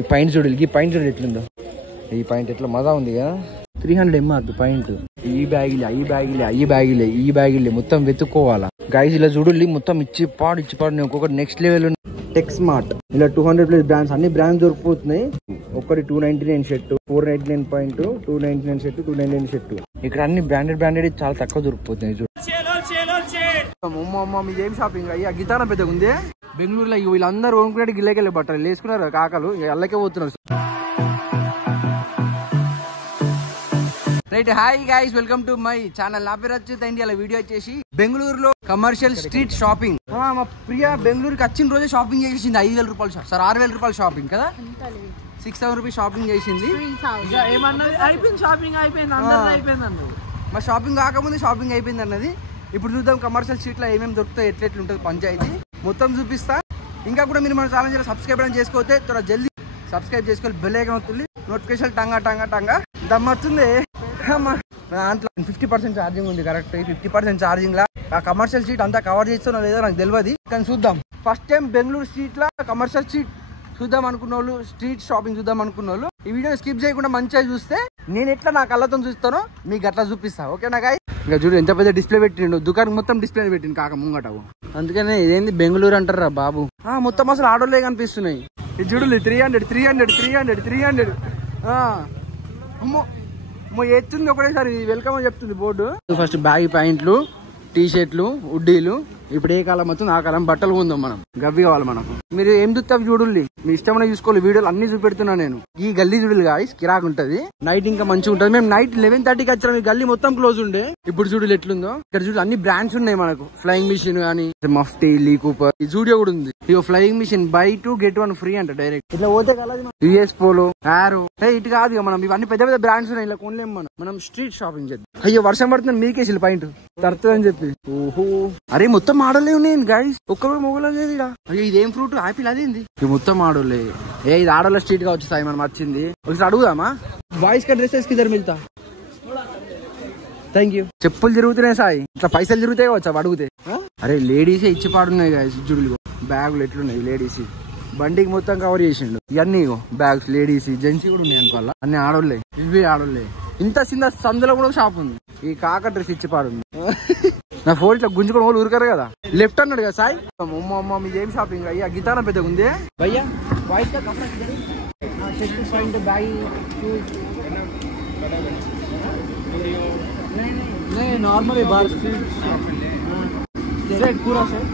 ఈ పాయింట్ చూడాలి, ఈ పాయింట్ చూడాలి ఎట్లుందో. ఈ పాయింట్ ఎట్లా మజా ఉంది కదా. 300 MRP పాయింట్. ఈ బ్యాగులే మొత్తం వెతుక్కోవాలా గైస్. ఇలా చూడాలి మొత్తం ఇచ్చిపాడు ఒక్కొక్కటి నెక్స్ట్ లెవెల్. టెక్ స్మార్ట్ ఇలా 200+ బ్రాండ్స్, అన్ని బ్రాండ్స్ దొరికిపోతున్నాయి. ఒకటి 299 షర్ట్, 499 పాయింట్, 299 షర్ట్, 299 షర్ట్. ఇక్కడ అన్ని బ్రాండెడ్ చాలా తక్కువ దొరికిపోతున్నాయి. మీదేం షాపింగ్ అయ్యా? గితాన పెద్దగా ఉంది బెంగళూరులో. వీళ్ళందరూ ఓనుకునే గిల్లకెళ్ళి బట్టలు వేసుకున్నారు కాకలు, అల్లకే పోతున్నారు. Right, hi guys, welcome to my channel. నా పేరు వచ్చి ఇండియాలో వీడియో వచ్చేసి బెంగళూరులో కమర్షియల్ స్ట్రీట్ షాపింగ్. మా ప్రియ బెంగళూరుకి వచ్చిన రోజే షాపింగ్ చేసింది. 5,000 రూపాయలు సార్, 6,000 రూపాయలు షాపింగ్ కదా, 6,000 రూపీస్ షాపింగ్ చేసింది. మా షాపింగ్ కాకముందు షాపింగ్ అయిపోయింది అన్నది. ఇప్పుడు చూద్దాం కమర్షియల్ స్ట్రీట్ లో ఏమేమి దొరుకుతాయి, ఎట్లెట్లుంటుంది పంచాయతీ మొత్తం చూపిస్తా. ఇంకా కూడా మీరు మన ఛానల్ సబ్స్క్రైబ్ చేసుకోతే త్వర జల్దీ సబ్స్క్రైబ్ చేసుకోవాలి. బెల్ ఐకాన్ అవుతుంది, నోటిఫికేషన్ టంగా దమ్మొస్తుంది. దాంట్లో 50% ఛార్జింగ్ ఉంది. కరెక్ట్ 50% ఛార్జింగ్ లా ఆ కమర్షియల్ స్ట్రీట్ అంతా కవర్ చేస్తున్నా లేదో నాకు తెలియదు, కానీ చూద్దాం. ఫస్ట్ టైం బెంగళూరు స్ట్రీట్ లా కమర్షియల్ స్ట్రీట్ చూద్దాం అనుకున్న వాళ్ళు, స్ట్రీట్ షాపింగ్ చూద్దాం అనుకున్న వాళ్ళు ఈ వీడియో స్కిప్ చేయకుండా మంచిగా చూస్తే నేను ఎట్లా నా కళ్ళతో చూస్తానో మీకు అట్లా చూపిస్తా. ఓకేనా గాయ్? ఇంకా చూడు ఎంత పెద్ద డిస్ప్లే పెట్టిండు, దుకాణం మొత్తం డిస్ప్లే పెట్టిండు కాక ముంగట. అందుకనే ఇదేంది బెంగళూరు అంటారా బాబు. మొత్తం అసలు ఆడోళ్ళే కనిపిస్తున్నాయి. ఇది చూడు 300 అమ్మో ఎత్తుంది ఒకటేసారి. వెల్కమ్ అని చెప్తుంది బోర్డు. ఫస్ట్ బ్యాగ్ ప్యాంట్లు, టీ షర్ట్లు, ఉడ్డీలు. ఇప్పుడు ఏ కాలం మొత్తం ఆ కాలం బట్టలు ఉందాం మనం. గవ్వి కావాలి మనకు. మీరు ఏం చూస్తే చూడుల్లి, మీ ఇష్టమైన చూసుకోవాలి. వీడియోలు అన్ని చూపెడుతున్నా నేను. ఈ గల్లీ చూడలు గాయస్ కిరాక్ ఉంటది. నైట్ ఇంకా మంచిగా ఉంటది. మేము నైట్ 11:30కి వచ్చాము. ఈ గల్లీ మొత్తం క్లోజ్ ఉండే. ఇప్పుడు చూడు ఎట్లుందో. ఇక్కడ చూడు అన్ని బ్రాండ్స్ ఉన్నాయి మనకు. ఫ్లయింగ్ మిషన్ గానీ, మఫ్టీ, లీ కూపర్, ఈ జూడియో కూడా ఉంది. ఇగో flying machine buy 2 get 1 free అంట డైరెక్ట్. ఇట్లా పోతే కలదు. యుఎస్ పోలో, ఆరో ఇటు కాదు ఇక. మనం ఇవన్నీ పెద్ద పెద్ద బ్రాండ్స్ ఉన్నాయి. ఇలా కొనలేము మనం స్ట్రీట్ షాపింగ్ చేద్దాం. అయ్యో వర్షం పడుతుంది, మీకేసి పాయింట్ తడుతుందని చెప్పి. ఓహో అరే మొత్తం ఆడోలే ఉన్నాయి గైస్. ఒక్కరు మొగలు లేదు ఇక. అయ్యో ఇదేం ఫ్రూట్ ఆపిల్ అదేంది? ఇది మొత్తం ఆడోలే. ఇది ఆడోళ్ళ స్ట్రీట్ గా వచ్చి సాయి మనం వచ్చింది. ఒకసారి అడుగుదామా? బాయ్స్ కా డ్రెస్సెస్ కిద్దరు మిల్తా? Thank you. చెప్పులు తిరుగుతున్నాయి సాయి, ఇట్లా పైసలు తిరుగుతాయి కావచ్చు అడిగితే. అరే లేడీసే ఇచ్చి పాడున్నాయి గాయస్. జుడులు బ్యాగులు ఎట్లున్నాయి లేడీస్. బండికి మొత్తం కవర్ చేసిండు. ఇవన్నీ బ్యాగ్స్ లేడీస్, జెంట్స్ కూడా ఉన్నాయి అనుకోవాలా. అన్ని ఆడోళ్ళే, ఇవి ఆడోళ్ళే. ఇంత చిన్న సందులో కూడా షాప్ ఉంది. ఈ కాక డ్రెస్ ఇచ్చి పాడుంది. నా ఫోన్ ఇట్లా గుంజుకొని వాళ్ళు ఊరుకారు కదా. లెఫ్ట్ అన్నాడు కదా సాయి. అమ్మ మీదేం షాపింగ్ అయ్యా? గితాన పెద్దగా ఉంది భయ్యా. వాయిస్ नॉर्मल बाहर सेट पूरा सेट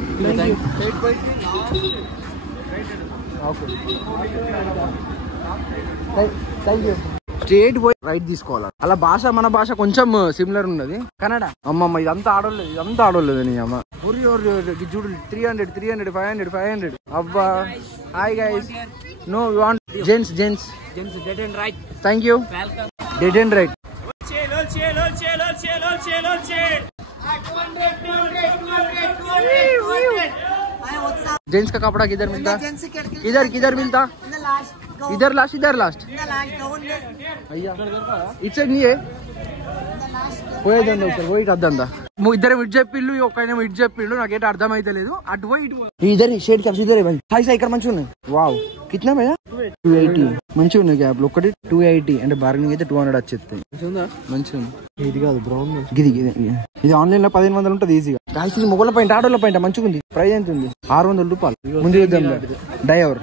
थैंक यू. స్ట్రేట్ పోయి రైట్ తీసుకోవాలి. అలా భాష మన భాష కొంచెం సిమిలర్ ఉన్నది. కన్నడ. అమ్మమ్మ ఇదంతా ఆడోలేదు నీ అమ్మ. చూడు 300 500 అబ్బా. Hi guys. No you want gents dead and right. Thank you. Dead and right. Gents का कपड़ा किधर मिलता? किधर मिलता? इधर लास्ट भैया इट्स नहीं है పోయేదండి ఒకసారి పోయి వద్దందా. ఇద్దరు ఇటు చెప్పిండు, ఒక్కనే ఇటు చెప్పిండు. నాకేంటి అర్థం అయితే లేదు. అటు పోయి ఇద్దరు షేడ్ క్యాప్స్ ఇద్దరే సాయి సాయి ఇక్కడ మంచిగా ఉన్నాయి. వావ్ కిतना భయ్యా? 280 మంచిగా ఉన్నాయి క్యాప్లు. ఒకటి 280 అంటే బార్గెనింగ్ అయితే 200 వచ్చేస్తాయి. మంచిగా ఉంది. ఇది కాదు బ్రౌన్, ఇది ఆన్లైన్ లో 1500 ఉంటుంది ఈజీగా. కాల్సి మొగల పాయింట్ ఆడోళ్ళ పాయింట్ మంచిగా ఉంది. ప్రైస్ ఎంత ఉంది? 600 రూపాయలు. ముందు చూద్దాం. డైవర్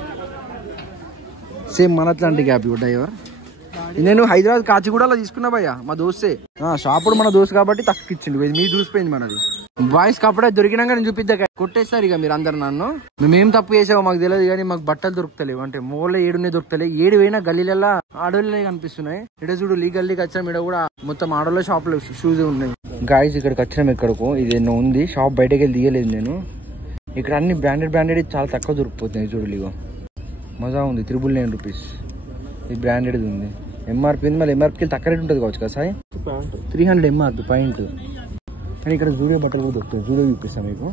సేమ్ మనట్లాంటి క్యాప్ డైవర్. నేను హైదరాబాద్ కాచిగూడలో తీసుకున్నా భయ్యా, మా దోస్తే. షాపుడు మన దోస్తు కాబట్టి తక్కువ ఇచ్చిండు. మీ చూసిపోయింది మనది. బాయ్స్ కప్పుడే దొరికినాక నేను చూపిద్దా. కొట్టేస్తారు ఇక మీరు అందరు నన్ను. మేమేం తప్పు చేసామో మాకు తెలియదు, కానీ మాకు బట్టలు దొరుకుతలేవు. అంటే మోళ్ళ 7 దొరుకుతలేవు. 7 పోయినా గల్లీలలో ఆడోళ్ళే కనిపిస్తున్నాయి. ఇక్కడ చూడు ఈ గల్లీకి వచ్చాం. ఇక్కడ కూడా మొత్తం ఆడోళ్ళ షాప్ లో షూస్ ఉన్నాయి. గాయస్ ఇక్కడికి వచ్చినాం. ఎక్కడికో ఇది ఎన్నో ఉంది షాప్. బయటకి వెళ్ళి తీయలేదు నేను. ఇక్కడ అన్ని బ్రాండెడ్ చాలా తక్కువ దొరికిపోతున్నాయి. చూడు ఇగో మజా ఉంది. 999 రూపీస్. ఇది బ్రాండెడ్ ఉంది. ఎంఆర్పీ ఉంది. మళ్ళీ ఎంఆర్పీకి తక్కువ రేట్ ఉంటుంది కావచ్చు కదా సాయి. 300 MRP point. కానీ ఇక్కడ జూడియో బట్టలు కూడా దొరుకుతాయి. జూడియో చూపిస్తాం మీకు.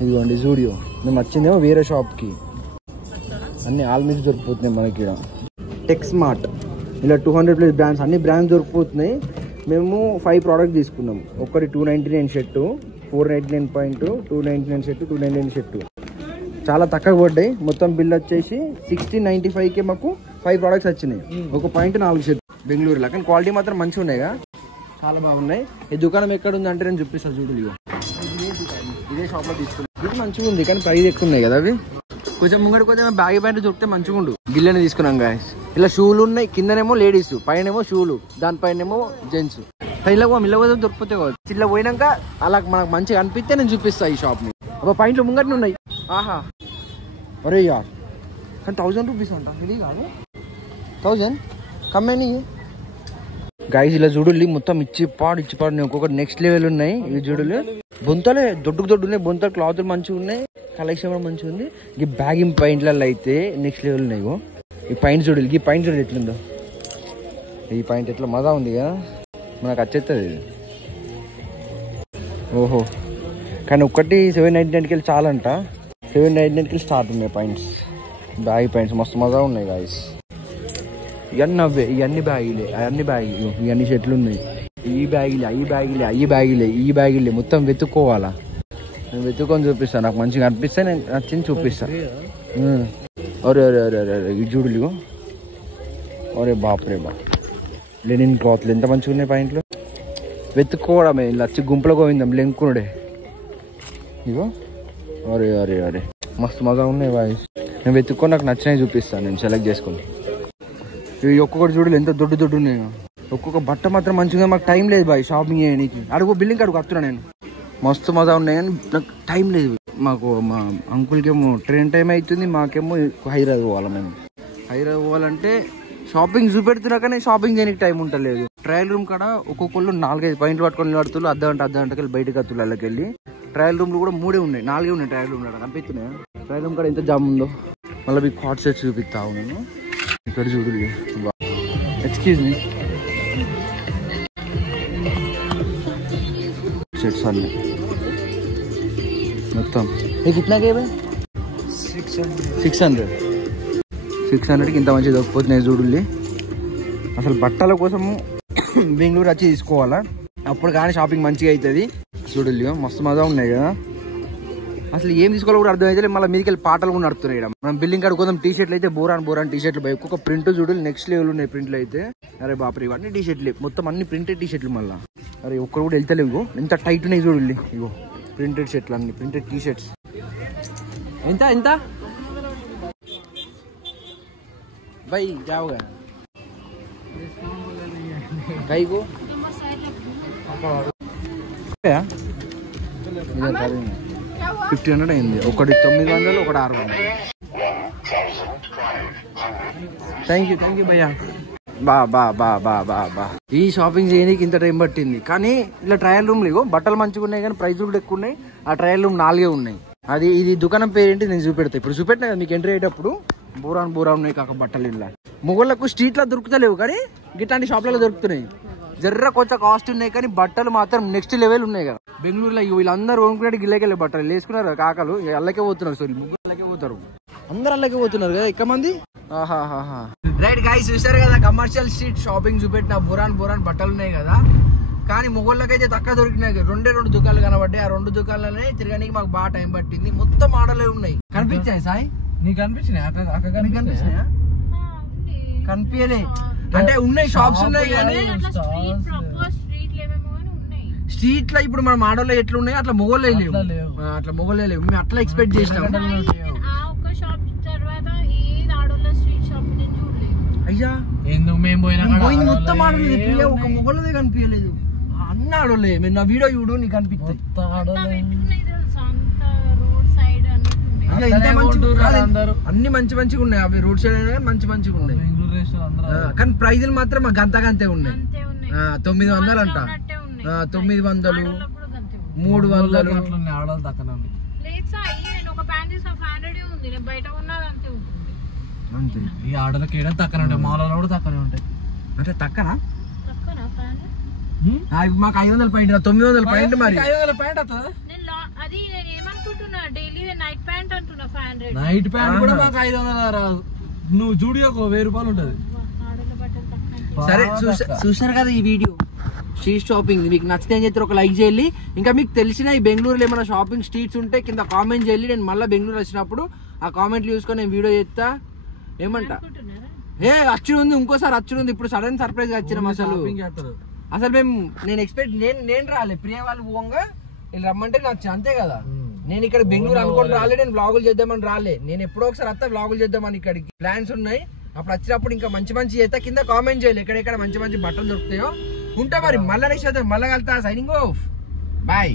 ఇదిగోండి జూడియో. మేము వచ్చిందేమో వేరే షాప్కి. అన్ని ఆల్మీస్ దొరికిపోతున్నాయి మనకి ఇక్కడ. టెక్ స్మార్ట్ ఇలా 200+ బ్రాండ్స్, అన్ని బ్రాండ్స్ దొరికిపోతున్నాయి. మేము 5 ప్రోడక్ట్ తీసుకున్నాం. ఒకటి 299 షర్టు, 499 పాయింట్, 299 షర్టు, 299 షర్టు. చాలా తక్కువ పడ్డాయి. మొత్తం బిల్ వచ్చేసి 1695కే మాకు 5 ప్రోడక్ట్స్ వచ్చినాయి. ఒక పాయింట్ 4 షర్ట్ బెంగళూరులో. కానీ క్వాలిటీ మాత్రం మంచిగా ఉన్నాయిగా, చాలా బాగున్నాయి. ఈ దుకాణం ఎక్కడ ఉంది అంటే నేను చూపిస్తాను చూడు. ఇదే షాప్ లో తీసుకున్నాను. ఇది మంచిగా ఉంది కానీ ప్రైస్ ఎక్కువ ఉన్నాయి కదా అవి. కొంచెం ముంగడు కొంచెం బ్యాగ్ ప్యాంట్ దొరికితే మంచిగా ఉండు. గిల్లెనే తీసుకున్నాం గాయస్. ఇలా షూలు ఉన్నాయి, కిందనేమో లేడీస్, పైనేమో షూలు, దానిపైనేమో జెంట్స్. ఇళ్ళ దొరికిపోతే కావచ్చు. ఇలా పోయినాక అలా మనకు మంచిగా అనిపిస్తే నేను చూపిస్తాను ఈ షాప్ ని. అబ్బా పాయింట్లు ముంగట్ని ఉన్నాయి. ఆహా అరే యార్, కానీ 1000 రూపీస్ అంట. ఇది కాదు 1000 కమ్మని గాయస్. ఇలా చూడుల్లి మొత్తం ఇచ్చిపాడు ఒక్కొక్కటి నెక్స్ట్ లెవెల్ ఉన్నాయి. ఈ చూడులు బొంతలే దొడ్డుకు ఉన్నాయి. బొంతలు క్లాతులు మంచిగా ఉన్నాయి, కలెక్షన్ కూడా మంచిగా ఉంది. ఈ బ్యాగింగ్ పాయింట్లలో అయితే నెక్స్ట్ లెవెల్ ఉన్నాయి. ఈ పాయింట్ చూడాలి, ఈ పాయింట్ చూడాలి ఎట్లుందో. ఈ పాయింట్ ఎట్లా మజా ఉంది కదా, మనకు వచ్చేస్తుంది ఇది. ఓహో, కానీ ఒక్కటి 799కి వెళ్ళి చాలంట. 799కి వెళ్ళి స్టార్ట్ ఉన్నాయి పాయింట్స్, బ్యాగ్ పాయింట్స్ మస్తు మజా ఉన్నాయి గాయస్. ఇవన్నీ అవే, ఇవన్నీ బ్యాగులే, అవన్నీ బ్యాగులు, ఇవన్నీ షర్ట్లు ఉన్నాయి. ఈ బ్యాగులే మొత్తం వెతుక్కోవాలా. నేను వెతుక్కొని చూపిస్తాను, నాకు మంచిగా అనిపిస్తే నేను నచ్చింది చూపిస్తాను. అరే అరే అరే అరే అరే ఈ జూడులు, అరే బాప్రే బా. లెనిన్ క్లాత్లు ఎంత మంచిగా ఉన్నాయి పాయింట్లు. వెతుక్కోవడమే, లచ్చి గుంపులో పోయిందాం లెంకునుడే. ఇగో అరే అరే అరే మస్తు మజా ఉన్నాయి వాయిస్. నేను వెతుక్కొని నాకు నచ్చినవి చూపిస్తాను, నేను సెలెక్ట్ చేసుకుని. ఇవి ఒక్కొక్కటి చూడలేదు ఎంత దొడ్డు ఉన్నాయి. ఒక్కొక్క బట్ట మాత్రం మంచిగా. మాకు టైం లేదు బాయ్ షాపింగ్ చేయడానికి. అడుగు బిల్డింగ్ అడుగు వస్తున్నా నేను. మస్తు మజా ఉన్నాయి కానీ నాకు టైం లేదు. మాకు మా అంకుల్కి ఏమో ట్రైన్ టైం అవుతుంది, మాకేమో హైదరాబాద్ పోవాలి. మేము హైదరాబాద్ పోవాలంటే షాపింగ్ చూపెడుతున్నా కానీ షాపింగ్ చేయడానికి టైం ఉంటలేదు. ట్రయల్ రూమ్ కాడ ఒక్కొక్కళ్ళు 4-5 పాయింట్లు పట్టుకొని నిలబడుతున్నారు. అర్ధగంటకి వెళ్ళి బయటకు వస్తున్నారు. వాళ్ళకి వెళ్ళి ట్రయల్ రూమ్లు కూడా 3 ఉన్నాయి, 4 ఉన్నాయి ట్రయల్ రూమ్ కాడ. కనిపిస్తున్నాయి ట్రయల్ రూమ్ కాడ ఎంత జామ్ ఉందో. మళ్ళీ మీకు హాట్ సెట్స్ చూపిస్తావు నేను. ఇక్కడ చూడండి, एक्सक्यूज मी सेट्स అన్ని మొత్తం ये कितना के भाई 600 కి ఇంత మంచి దొరికిపోతున్నాయి చూడండి. అసలు బట్టల కోసము బెంగళూరు వచ్చి తీసుకోవాలా, అప్పుడు కానీ షాపింగ్ మంచిగా అవుతుంది. చూడండి మస్తు మజా ఉన్నాయి కదా. అసలు ఏం తీసుకోవాలో కూడా అర్థమైతే. మళ్ళీ మీదకి వెళ్ళి పాటలు కూడా నడుతున్నాయి. మనం బిల్డింగ్ కాడ కోసం టీ షర్ట్లు అయితే బోరాన్ టీ షర్ట్లు పోయి ఒక్కొక్క ప్రింట్ చూడాలి నెక్స్ట్ లెవెల్ ఉన్నాయి ప్రింట్లు అయితే. అరే బాపరే ఇవన్నీ టీ షర్ట్లు మొత్తం అన్ని ప్రింటెడ్ టీ షర్ట్లు. మళ్ళీ అరే ఒక్కరు కూడా వెళ్తలేవు, ఎంత టైట్ ఉన్నాయి చూడండి. ఇగో ప్రింటెడ్ షర్ట్లు అన్ని ప్రింటెడ్ టీ షర్ట్స్. ఎంత ఎంత भाई क्या होगा कई को 1500 అయింది. ఒకటి 900, ఒకటి 600. థ్యాంక్ యూ భయ్యా. బా ఈ షాపింగ్ చేయడానికి ఇంత టైం పట్టింది. కానీ ఇలా ట్రయల్ రూమ్ లేవు, బట్టలు మంచిగా ఉన్నాయి కానీ ప్రైజులు కూడా ఎక్కువ ఉన్నాయి. ఆ ట్రయల్ రూమ్ 4 ఉన్నాయి. అది ఇది దుకాణం పేరేంటి నేను చూపెడతా. ఇప్పుడు చూపెట్టినా కదా మీకు ఎంట్రీ అయ్యేటప్పుడు. బోరాన్ ఉన్నాయి కాక బట్టలు. ఇలా మొగోళ్ళకు స్ట్రీట్ లో దొరుకుతలేవు కానీ గిట్లాంటి షాప్లలో దొరుకుతున్నాయి. జర్ర కొంచెం కాస్ట్ ఉన్నాయి కానీ బట్టలు మాత్రం నెక్స్ట్ లెవెల్ ఉన్నాయి కదా. బెంగళూరులో వీళ్ళందరూ కొనుక్కునే గిల్లకెళ్ళే బట్టలు వేసుకున్నారు కాకలు. అల్లకే పోతున్నారు, సారీ ముగ్గురు అల్లకే పోతారు, అందరు అల్లకే పోతున్నారు కదా ఎక్కువ మంది. రైట్ గైస్ చూసారు కదా, కమర్షియల్ స్ట్రీట్ షాపింగ్ చూపెట్టిన బోరాన్ బట్టలు ఉన్నాయి కదా. కానీ మొగోళ్ళకైతే తక్కువ దొరికినాయి. 2 దుకాణాలు కనబడ్డాయి. ఆ 2 దుకాణాలనే తిరగడానికి మాకు బాగా టైం పట్టింది. మొత్తం ఆర్డర్లే ఉన్నాయి. కనిపించాయి సాయి? నీకు కనిపించినాయా? కనిపించలే అంటే ఉన్నాయి, షాప్స్ ఉన్నాయి కానీ స్ట్రీట్ లో ఇప్పుడు మన ఆడోళ్ళు ఎట్లా ఉన్నాయి అట్లా మొగోళ్ళే లేవు. అట్లా మొగోళ్ళే లేవు. మేము అట్లా ఎక్స్పెక్ట్ చేసినాం. అయ్యా పోయింది మొత్తం ఆడోళ్ళే, ఒక మొగోళ్ళదే కనిపించలేదు. అన్ని ఆడోళ్ళే. మీరు నా వీడియో చూడు నీకు కనిపిస్తాయి. అన్ని మంచిగా ఉన్నాయి. అవి రోడ్ సైడ్ మంచిగా ఉన్నాయి కానీ ప్రైజులు మాత్రం గంతే ఉన్నాయి. 900 అంట, 900, 300. అంతే ఈ ఆర్డర్కి తక్కువ ఉంటాయి, మాలలో కూడా తక్కువనే ఉంటాయి. అంటే తక్కువనా? మాకు 500 పాయింట్, 900 పాయింట్. మరి 500 పాయింట్ అవుతుందా? నైట్ ప్యాంట్ కూడా మాకు 500 రాదు. నువ్వు జూడియోకి 1000 రూపాయలు ఉంటది. సరే చూసారు కదా ఈ వీడియో. స్ట్రీట్ షాపింగ్ మీకు నచ్చితే ఏం చేస్తారు, ఒక లైక్ చేయాలి. ఇంకా మీకు తెలిసిన ఈ బెంగళూరులో ఏమైనా షాపింగ్ స్ట్రీట్స్ ఉంటే కింద కామెంట్ చేయాలి. నేను మళ్ళీ బెంగళూరు వచ్చినప్పుడు ఆ కామెంట్లు చూసుకొని నేను వీడియో చేస్తా. ఏమంటా అచ్చుడు ఉంది, ఇంకోసారి అచ్చుడు ఉంది. ఇప్పుడు సడన్ సర్ప్రైజ్ గా వచ్చినాం. అసలు నేను ఎక్స్పెక్ట్ నేను రాలే, ప్రియ వాళ్ళు పోగా వీళ్ళు రమ్మంటే నాకు అంతే కదా. నేను ఇక్కడ బెంగళూరు అనుకోని రాలే, నేను వ్లాగులు చేద్దామని రాలే. నేను ఎప్పుడో ఒకసారి వస్తా వ్లాగులు చేద్దామని. ఇక్కడికి ప్లాన్స్ ఉన్నాయి, అప్పుడు వచ్చినప్పుడు ఇంకా మంచి మంచి చేస్తా. కింద కామెంట్ చేయాలి ఎక్కడెక్కడ మంచి మంచి బట్టలు దొరుకుతాయో. ఉంటా మరి, మళ్ళీ నెక్స్ట్ మళ్ళీ వెళ్తా. Signing off, bye.